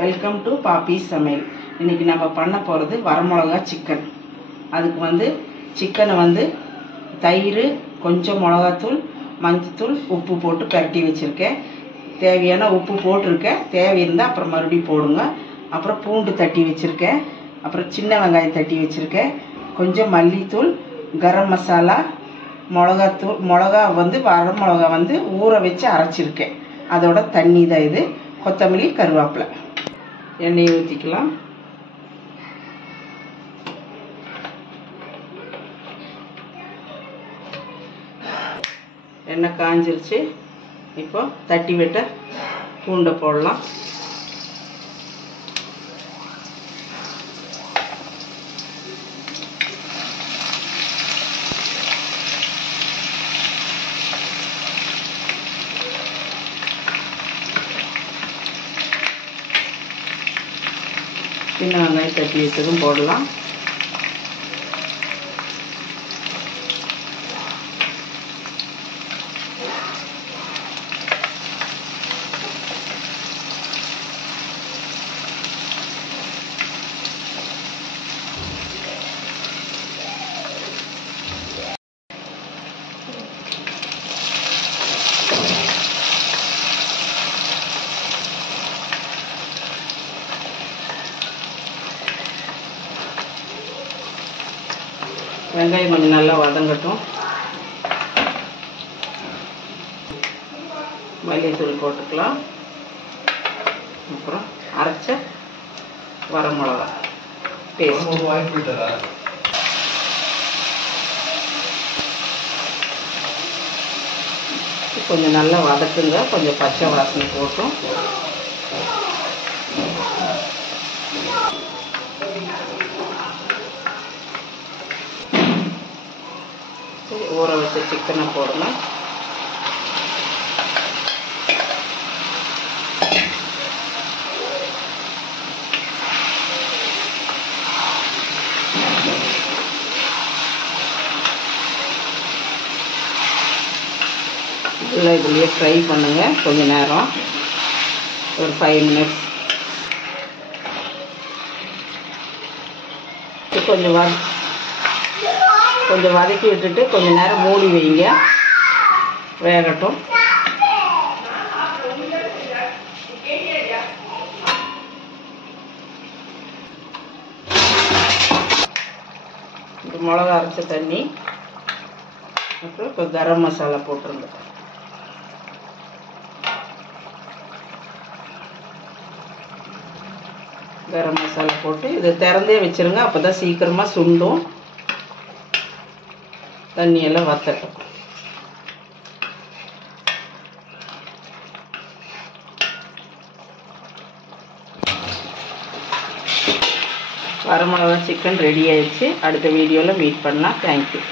Welcome to பாப்பி சமையல். இன்றைக்கி நம்ம பண்ண போகிறது வரமிளகா சிக்கன். அதுக்கு சிக்கனை தயிர், கொஞ்சம் மிளகாத்தூள், மஞ்சத்தூள், உப்பு போட்டு பரட்டி வச்சுருக்கேன். தேவையான உப்பு போட்டிருக்கேன், தேவை இருந்தால் அப்புறம் மறுபடியும் போடுங்க. அப்புறம் பூண்டு தட்டி வச்சுருக்கேன், அப்புறம் சின்ன வெங்காயம் தட்டி வச்சுருக்கேன், கொஞ்சம் மல்லித்தூள், கரம் மசாலா, மிளகாத்தூள், வரமிளகா ஊற வச்சு அரைச்சிருக்கேன். அதோட தண்ணி தான் இது. கொத்தமல்லி, கருவேப்பிலை. எண்ணெயை ஊற்றிக்கலாம். எண்ணெய் காஞ்சிருச்சு. இப்போ தட்டி விட்ட பூண்டை போடலாம். சின்ன வெங்காயம் தட்டி வச்சதும் போடலாம். வெங்காயம் கொஞ்சம் நல்லா வதங்கட்டும். மல்லித்தூள் போட்டுக்கலாம். அப்புறம் அரைச்ச வரமிளகா பேஸ்ட். கொஞ்சம் நல்லா வதக்குங்க, கொஞ்சம் பச்சை வாசனை போட்டும். ஊற வச்ச சிக்கனை போடணும். இதுலேயே ஃப்ரை பண்ணுங்க கொஞ்ச நேரம், ஒரு 5 minutes. கொஞ்சம் வதக்கி விட்டுட்டு கொஞ்ச நேரம் மூடி வைங்க, வேகட்டும். மிளகா அரைச்ச தண்ணி, அப்புறம் இப்போ கரம் மசாலா போட்டுருங்க. கரம் மசாலா போட்டு இதை திறந்தே வச்சுருங்க, அப்போ தான் சீக்கிரமாக சுண்டும். தண்ணியெல்லாம் வற்றட்டும். வரமிளகா சிக்கன் ரெடி ஆயிடுச்சு. அடுத்த வீடியோவில் மீட் பண்ணலாம். தேங்க்யூ.